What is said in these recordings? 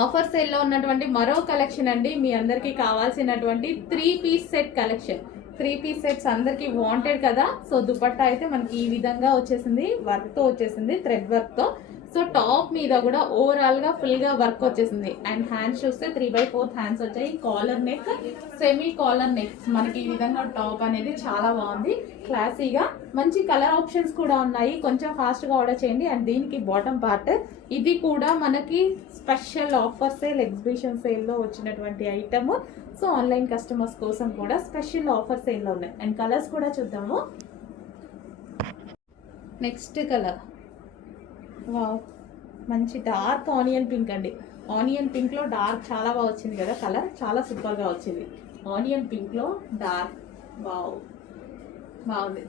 Offer సేల్లో ఉన్నటువంటి మరో కలెక్షన్ అండి, మీ అందరికీ కావాల్సినటువంటి 3-పీస్ సెట్ కలెక్షన్. 3-పీస్ సెట్స్ అందరికీ వాంటెడ్ కదా. సో దుపట్టా అయితే మనకి ఈ విధంగా వచ్చేసింది, వర్క్తో వచ్చేసింది, థ్రెడ్ వర్క్తో. సో టాప్ మీద కూడా ఓవరాల్గా ఫుల్గా వర్క్ వచ్చేసింది. అండ్ హ్యాండ్స్ చూస్తే 3/4 హ్యాండ్స్ వచ్చాయి. Collar neck, semi collar neck, మనకి ఈ విధంగా టాప్ అనేది చాలా బాగుంది, క్లాసీగా. మంచి కలర్ ఆప్షన్స్ కూడా ఉన్నాయి, కొంచెం ఫాస్ట్గా ఆర్డర్ చేయండి. అండ్ దీనికి బాటమ్ పార్ట్, ఇది కూడా మనకి స్పెషల్ ఆఫర్ సేల్, ఎగ్జిబిషన్ సేల్లో వచ్చినటువంటి ఐటమ్. సో ఆన్లైన్ కస్టమర్స్ కోసం కూడా స్పెషల్ ఆఫర్ సేల్లో ఉన్నాయి. అండ్ కలర్స్ కూడా చూద్దాము. నెక్స్ట్ కలర్, వావ్, మంచి డార్క్ ఆనియన్ పింక్ అండి. ఆనియన్ పింక్లో డార్క్ చాలా బాగా వచ్చింది కదా, కలర్ చాలా సూపర్గా వచ్చింది. ఆనియన్ పింక్లో డార్క్, వావ్, బాగుంది.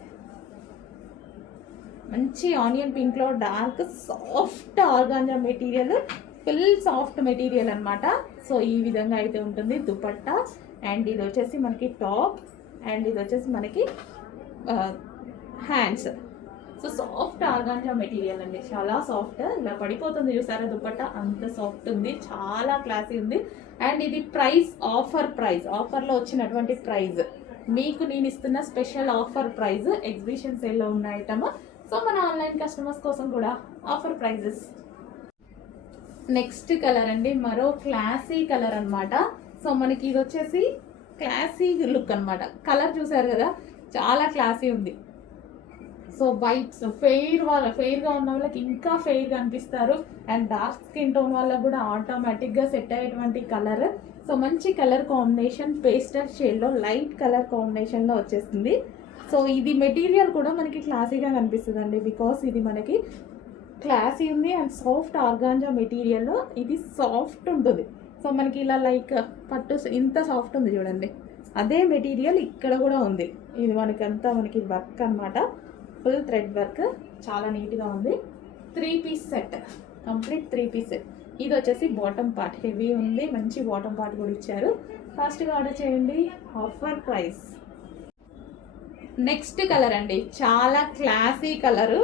మంచి ఆనియన్ పింక్లో dark soft organza material, full soft material అనమాట. సో ఈ విధంగా అయితే ఉంటుంది దుపట్టా. అండ్ ఇది వచ్చేసి మనకి టాప్, అండ్ ఇది వచ్చేసి మనకి hands. So soft organza material అండి, చాలా సాఫ్ట్, ఇలా పడిపోతుంది చూసారా దుపట్టా, అంత సాఫ్ట్ ఉంది, చాలా క్లాసీ ఉంది. అండ్ ఇది ప్రైస్ ఆఫర్ ప్రైస్, ఆఫర్లో వచ్చినటువంటి ప్రైస్, మీకు నేను ఇస్తున్న స్పెషల్ ఆఫర్ ప్రైస్, ఎగ్జిబిషన్ సేల్లో ఉన్న ఐటమ్. సో మన ఆన్లైన్ కస్టమర్స్ కోసం కూడా ఆఫర్ ప్రైజెస్. నెక్స్ట్ కలర్ అండి, మరో క్లాసీ కలర్ అనమాట. సో మనకి ఇది వచ్చేసి క్లాసీ లుక్ అనమాట. కలర్ చూసారు కదా, చాలా క్లాసీ ఉంది. సో వైట్స్, ఫెయిర్గా ఉన్న వాళ్ళకి ఇంకా ఫెయిర్గా అనిపిస్తారు. అండ్ డార్క్ స్కిన్ టోన్ వాళ్ళకి కూడా ఆటోమేటిక్గా సెట్ అయ్యేటువంటి కలర్. సో మంచి కలర్ కాంబినేషన్, పేస్టల్ షేడ్లో లైట్ కలర్ కాంబినేషన్లో వచ్చేస్తుంది. సో ఇది మెటీరియల్ కూడా మనకి క్లాసీగా కనిపిస్తుంది అండి, బికాస్ ఇది మనకి క్లాసీ ఉంది. అండ్ సాఫ్ట్ ఆర్గాంజా మెటీరియల్, ఇది సాఫ్ట్ ఉంటుంది. సో మనకి ఇలా లైక్ పట్టు ఇంత సాఫ్ట్ ఉంది చూడండి, అదే మెటీరియల్ ఇక్కడ కూడా ఉంది. ఇది మనకంతా మనకి వర్క్ అనమాట, ఫుల్ థ్రెడ్ వర్క్, చాలా నీట్గా ఉంది. 3-పీస్ సెట్, కంప్లీట్ 3-పీస్ సెట్. ఇది వచ్చేసి బాటమ్ పార్ట్, హెవీ ఉంది, మంచి బాటమ్ పార్ట్ కూడా ఇచ్చారు. ఫాస్ట్గా ఆర్డర్ చేయండి, ఆఫర్ ప్రైస్. నెక్స్ట్ కలర్ అండి, చాలా classy colour,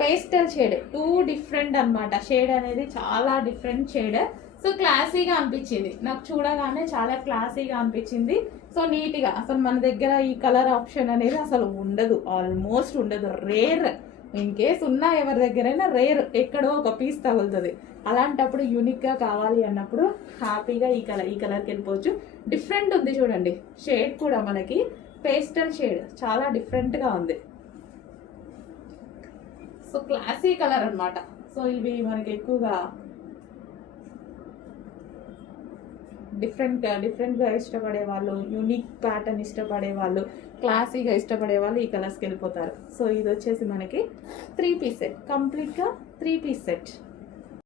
pastel shade, 2 different అనమాట. షేడ్ అనేది చాలా డిఫరెంట్ షేడ్. సో క్లాసీగా అనిపించింది నాకు, చూడగానే చాలా క్లాసీగా అనిపించింది. సో నీట్గా, అసలు మన దగ్గర ఈ కలర్ ఆప్షన్ అనేది అసలు ఉండదు, ఆల్మోస్ట్ ఉండదు, రేర్. ఇన్ కేస్ ఉన్నా ఎవరి దగ్గరైనా రేర్, ఎక్కడో ఒక పీస్ తగులుతుంది. అలాంటప్పుడు యూనిక్గా కావాలి అన్నప్పుడు హ్యాపీగా ఈ కలర్కి వెళ్ళిపోవచ్చు. డిఫరెంట్ ఉంది చూడండి, షేడ్ కూడా మనకి పేస్టల్ షేడ్, చాలా డిఫరెంట్గా ఉంది. సో క్లాసీ కలర్ అనమాట. సో ఇవి మనకి ఎక్కువగా డిఫరెంట్గా ఇష్టపడే వాళ్ళు, యూనిక్ ప్యాటర్న్ ఇష్టపడే వాళ్ళు, క్లాసీగా ఇష్టపడే వాళ్ళు ఈ కలర్స్కి వెళ్ళిపోతారు. సో ఇది వచ్చేసి మనకి 3-పీస్ సెట్, కంప్లీట్గా 3-పీస్ సెట్.